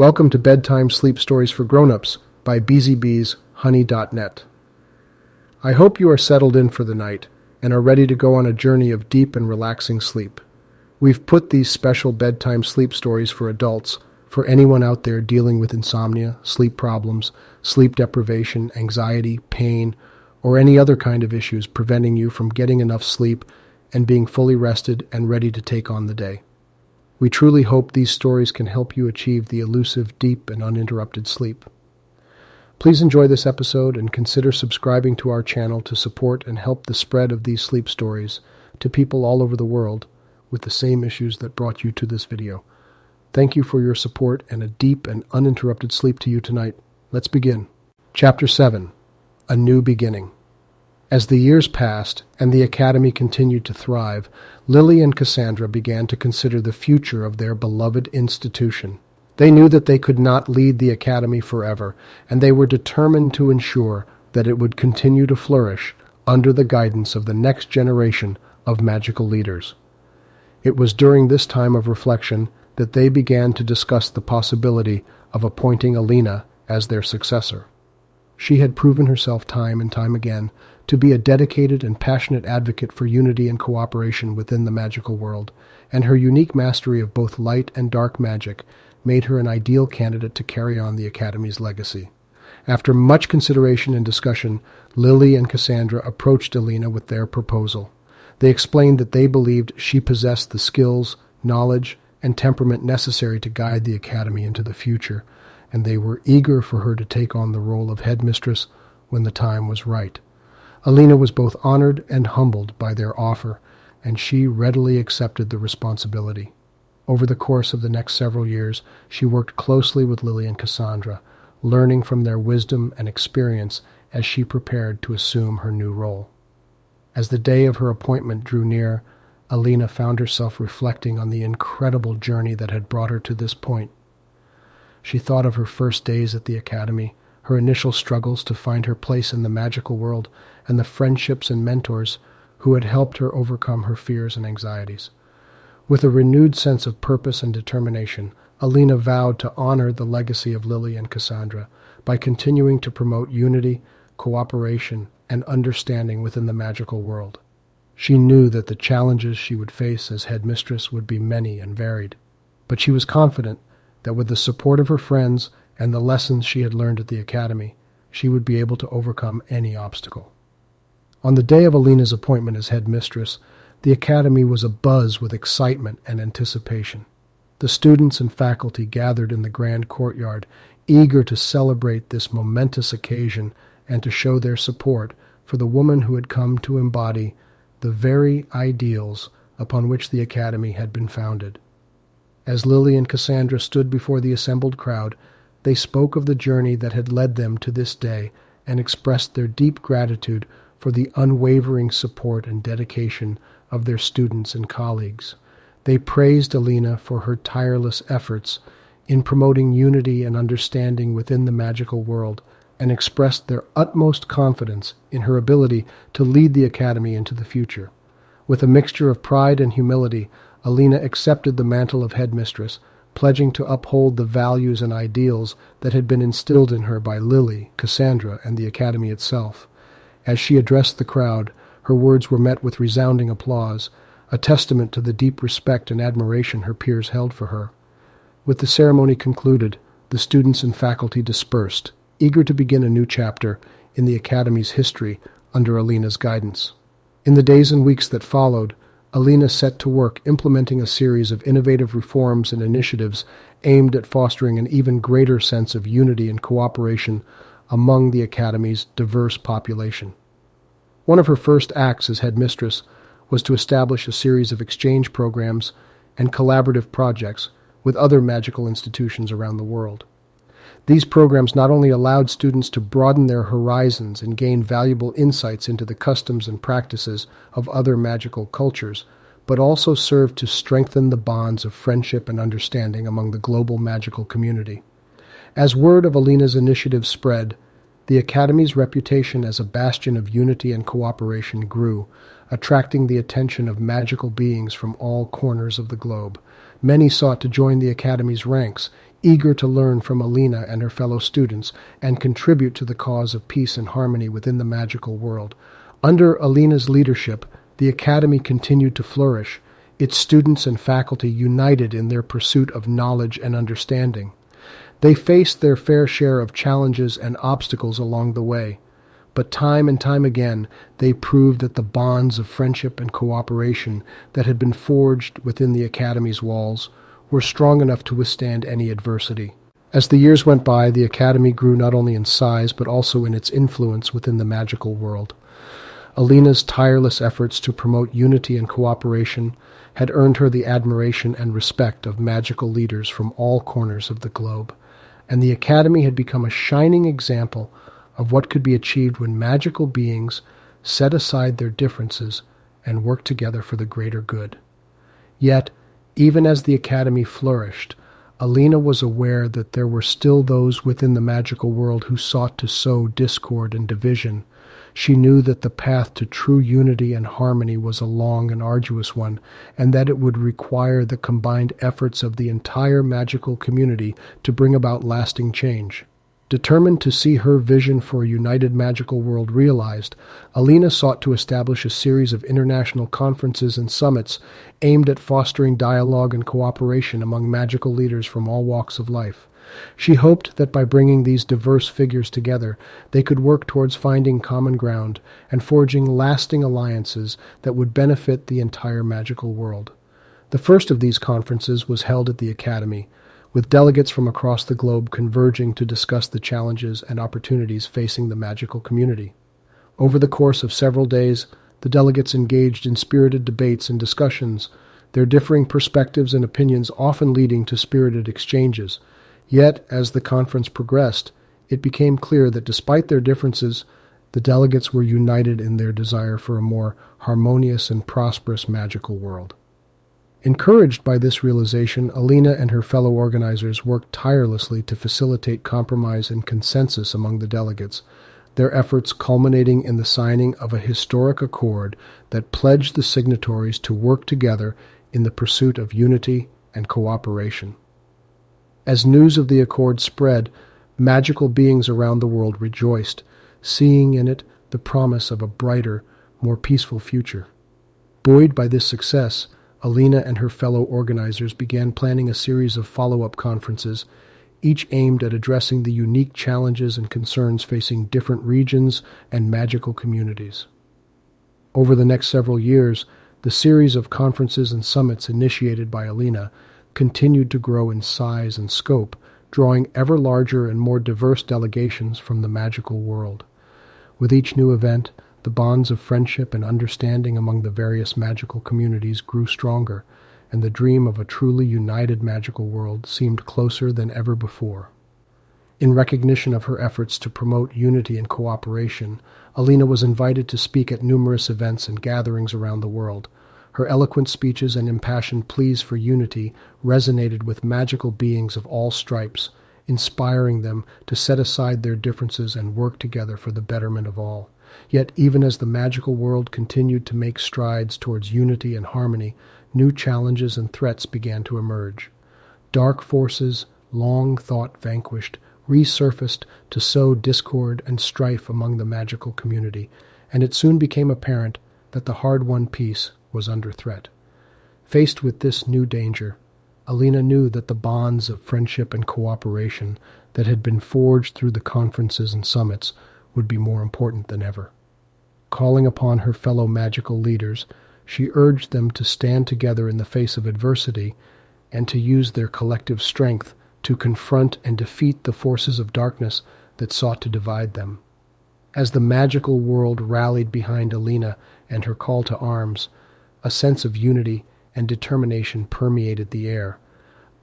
Welcome to Bedtime Sleep Stories for Grown-Ups by BZBeesHoney.net. I hope you are settled in for the night and are ready to go on a journey of deep and relaxing sleep. We've put these special bedtime sleep stories for adults for anyone out there dealing with insomnia, sleep problems, sleep deprivation, anxiety, pain, or any other kind of issues preventing you from getting enough sleep and being fully rested and ready to take on the day. We truly hope these stories can help you achieve the elusive, deep, and uninterrupted sleep. Please enjoy this episode and consider subscribing to our channel to support and help the spread of these sleep stories to people all over the world with the same issues that brought you to this video. Thank you for your support and a deep and uninterrupted sleep to you tonight. Let's begin. Chapter 7. A New Beginning. As the years passed and the Academy continued to thrive, Lily and Cassandra began to consider the future of their beloved institution. They knew that they could not lead the Academy forever, and they were determined to ensure that it would continue to flourish under the guidance of the next generation of magical leaders. It was during this time of reflection that they began to discuss the possibility of appointing Alina as their successor. She had proven herself time and time again to be a dedicated and passionate advocate for unity and cooperation within the magical world, and her unique mastery of both light and dark magic made her an ideal candidate to carry on the Academy's legacy. After much consideration and discussion, Lily and Cassandra approached Alina with their proposal. They explained that they believed she possessed the skills, knowledge, and temperament necessary to guide the Academy into the future, and they were eager for her to take on the role of headmistress when the time was right. Alina was both honored and humbled by their offer, and she readily accepted the responsibility. Over the course of the next several years, she worked closely with Lily and Cassandra, learning from their wisdom and experience as she prepared to assume her new role. As the day of her appointment drew near, Alina found herself reflecting on the incredible journey that had brought her to this point. She thought of her first days at the Academy, her initial struggles to find her place in the magical world, and the friendships and mentors who had helped her overcome her fears and anxieties. With a renewed sense of purpose and determination, Alina vowed to honor the legacy of Lily and Cassandra by continuing to promote unity, cooperation, and understanding within the magical world. She knew that the challenges she would face as headmistress would be many and varied, but she was confident that with the support of her friends and the lessons she had learned at the Academy, she would be able to overcome any obstacle. On the day of Alina's appointment as headmistress, the Academy was abuzz with excitement and anticipation. The students and faculty gathered in the grand courtyard, eager to celebrate this momentous occasion and to show their support for the woman who had come to embody the very ideals upon which the Academy had been founded. As Lily and Cassandra stood before the assembled crowd, they spoke of the journey that had led them to this day and expressed their deep gratitude for the unwavering support and dedication of their students and colleagues. They praised Alina for her tireless efforts in promoting unity and understanding within the magical world and expressed their utmost confidence in her ability to lead the Academy into the future. With a mixture of pride and humility, Alina accepted the mantle of headmistress, pledging to uphold the values and ideals that had been instilled in her by Lily, Cassandra, and the Academy itself. As she addressed the crowd, her words were met with resounding applause, a testament to the deep respect and admiration her peers held for her. With the ceremony concluded, the students and faculty dispersed, eager to begin a new chapter in the Academy's history under Alina's guidance. In the days and weeks that followed, Alina set to work implementing a series of innovative reforms and initiatives aimed at fostering an even greater sense of unity and cooperation among the Academy's diverse population. One of her first acts as headmistress was to establish a series of exchange programs and collaborative projects with other magical institutions around the world. These programs not only allowed students to broaden their horizons and gain valuable insights into the customs and practices of other magical cultures, but also served to strengthen the bonds of friendship and understanding among the global magical community. As word of Alina's initiative spread, the Academy's reputation as a bastion of unity and cooperation grew, attracting the attention of magical beings from all corners of the globe. Many sought to join the Academy's ranks, eager to learn from Alina and her fellow students and contribute to the cause of peace and harmony within the magical world. Under Alina's leadership, the Academy continued to flourish, its students and faculty united in their pursuit of knowledge and understanding. They faced their fair share of challenges and obstacles along the way, but time and time again they proved that the bonds of friendship and cooperation that had been forged within the Academy's walls were strong enough to withstand any adversity. As the years went by, the Academy grew not only in size but also in its influence within the magical world. Alina's tireless efforts to promote unity and cooperation had earned her the admiration and respect of magical leaders from all corners of the globe, and the Academy had become a shining example of what could be achieved when magical beings set aside their differences and worked together for the greater good. Yet, even as the Academy flourished, Alina was aware that there were still those within the magical world who sought to sow discord and division. She knew that the path to true unity and harmony was a long and arduous one, and that it would require the combined efforts of the entire magical community to bring about lasting change. Determined to see her vision for a united magical world realized, Alina sought to establish a series of international conferences and summits aimed at fostering dialogue and cooperation among magical leaders from all walks of life. She hoped that by bringing these diverse figures together, they could work towards finding common ground and forging lasting alliances that would benefit the entire magical world. The first of these conferences was held at the Academy, with delegates from across the globe converging to discuss the challenges and opportunities facing the magical community. Over the course of several days, the delegates engaged in spirited debates and discussions, their differing perspectives and opinions often leading to spirited exchanges. Yet, as the conference progressed, it became clear that despite their differences, the delegates were united in their desire for a more harmonious and prosperous magical world. Encouraged by this realization, Alina and her fellow organizers worked tirelessly to facilitate compromise and consensus among the delegates, their efforts culminating in the signing of a historic accord that pledged the signatories to work together in the pursuit of unity and cooperation. As news of the accord spread, magical beings around the world rejoiced, seeing in it the promise of a brighter, more peaceful future. Buoyed by this success, Alina and her fellow organizers began planning a series of follow-up conferences, each aimed at addressing the unique challenges and concerns facing different regions and magical communities. Over the next several years, the series of conferences and summits initiated by Alina continued to grow in size and scope, drawing ever larger and more diverse delegations from the magical world. With each new event, the bonds of friendship and understanding among the various magical communities grew stronger, and the dream of a truly united magical world seemed closer than ever before. In recognition of her efforts to promote unity and cooperation, Alina was invited to speak at numerous events and gatherings around the world. Her eloquent speeches and impassioned pleas for unity resonated with magical beings of all stripes, inspiring them to set aside their differences and work together for the betterment of all. Yet even as the magical world continued to make strides towards unity and harmony, new challenges and threats began to emerge. Dark forces, long thought vanquished, resurfaced to sow discord and strife among the magical community, and it soon became apparent that the hard-won peace was under threat. Faced with this new danger, Alina knew that the bonds of friendship and cooperation that had been forged through the conferences and summits would be more important than ever. Calling upon her fellow magical leaders, she urged them to stand together in the face of adversity and to use their collective strength to confront and defeat the forces of darkness that sought to divide them. As the magical world rallied behind Alina and her call to arms, a sense of unity and determination permeated the air.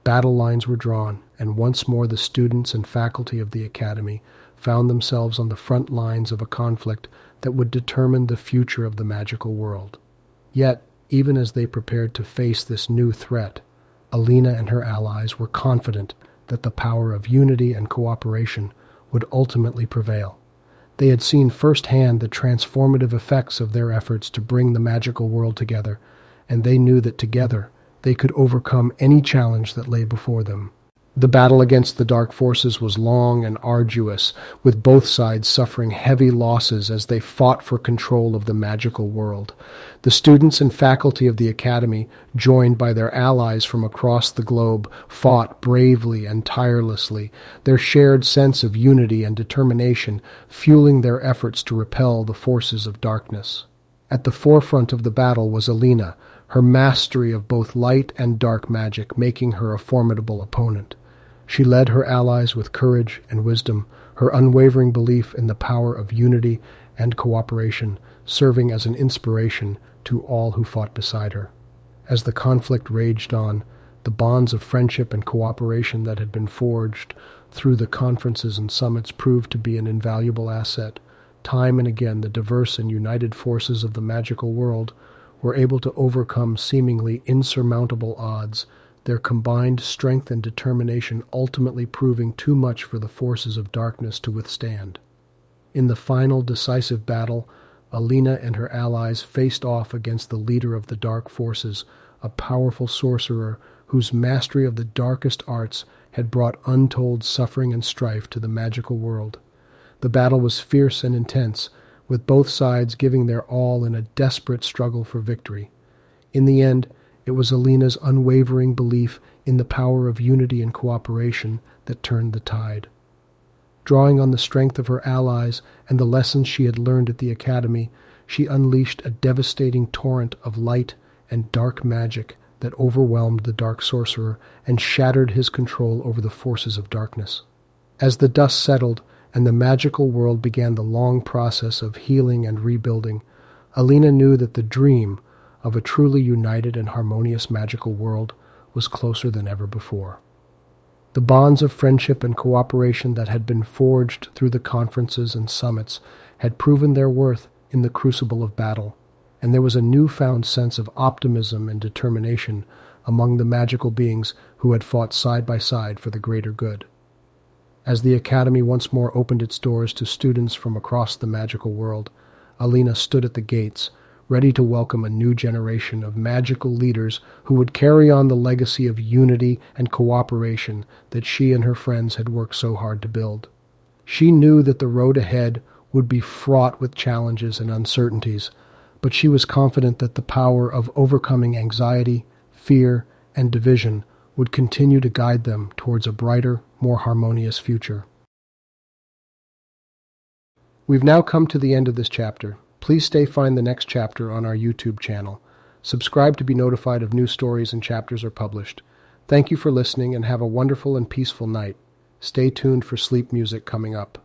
Battle lines were drawn, and once more the students and faculty of the Academy found themselves on the front lines of a conflict that would determine the future of the magical world. Yet, even as they prepared to face this new threat, Alina and her allies were confident that the power of unity and cooperation would ultimately prevail. They had seen firsthand the transformative effects of their efforts to bring the magical world together, and they knew that together they could overcome any challenge that lay before them. The battle against the dark forces was long and arduous, with both sides suffering heavy losses as they fought for control of the magical world. The students and faculty of the academy, joined by their allies from across the globe, fought bravely and tirelessly, their shared sense of unity and determination fueling their efforts to repel the forces of darkness. At the forefront of the battle was Alina, her mastery of both light and dark magic making her a formidable opponent. She led her allies with courage and wisdom, her unwavering belief in the power of unity and cooperation serving as an inspiration to all who fought beside her. As the conflict raged on, the bonds of friendship and cooperation that had been forged through the conferences and summits proved to be an invaluable asset. Time and again, the diverse and united forces of the magical world were able to overcome seemingly insurmountable odds, their combined strength and determination ultimately proving too much for the forces of darkness to withstand. In the final decisive battle, Alina and her allies faced off against the leader of the dark forces, a powerful sorcerer whose mastery of the darkest arts had brought untold suffering and strife to the magical world. The battle was fierce and intense, with both sides giving their all in a desperate struggle for victory. In the end, it was Alina's unwavering belief in the power of unity and cooperation that turned the tide. Drawing on the strength of her allies and the lessons she had learned at the academy, she unleashed a devastating torrent of light and dark magic that overwhelmed the dark sorcerer and shattered his control over the forces of darkness. As the dust settled and the magical world began the long process of healing and rebuilding, Alina knew that the dream of a truly united and harmonious magical world was closer than ever before. The bonds of friendship and cooperation that had been forged through the conferences and summits had proven their worth in the crucible of battle, and there was a newfound sense of optimism and determination among the magical beings who had fought side by side for the greater good. As the academy once more opened its doors to students from across the magical world, Alina stood at the gates, ready to welcome a new generation of magical leaders who would carry on the legacy of unity and cooperation that she and her friends had worked so hard to build. She knew that the road ahead would be fraught with challenges and uncertainties, but she was confident that the power of overcoming anxiety, fear, and division would continue to guide them towards a brighter, more harmonious future. We've now come to the end of this chapter. Please find the next chapter on our YouTube channel. Subscribe to be notified of new stories and chapters are published. Thank you for listening and have a wonderful and peaceful night. Stay tuned for sleep music coming up.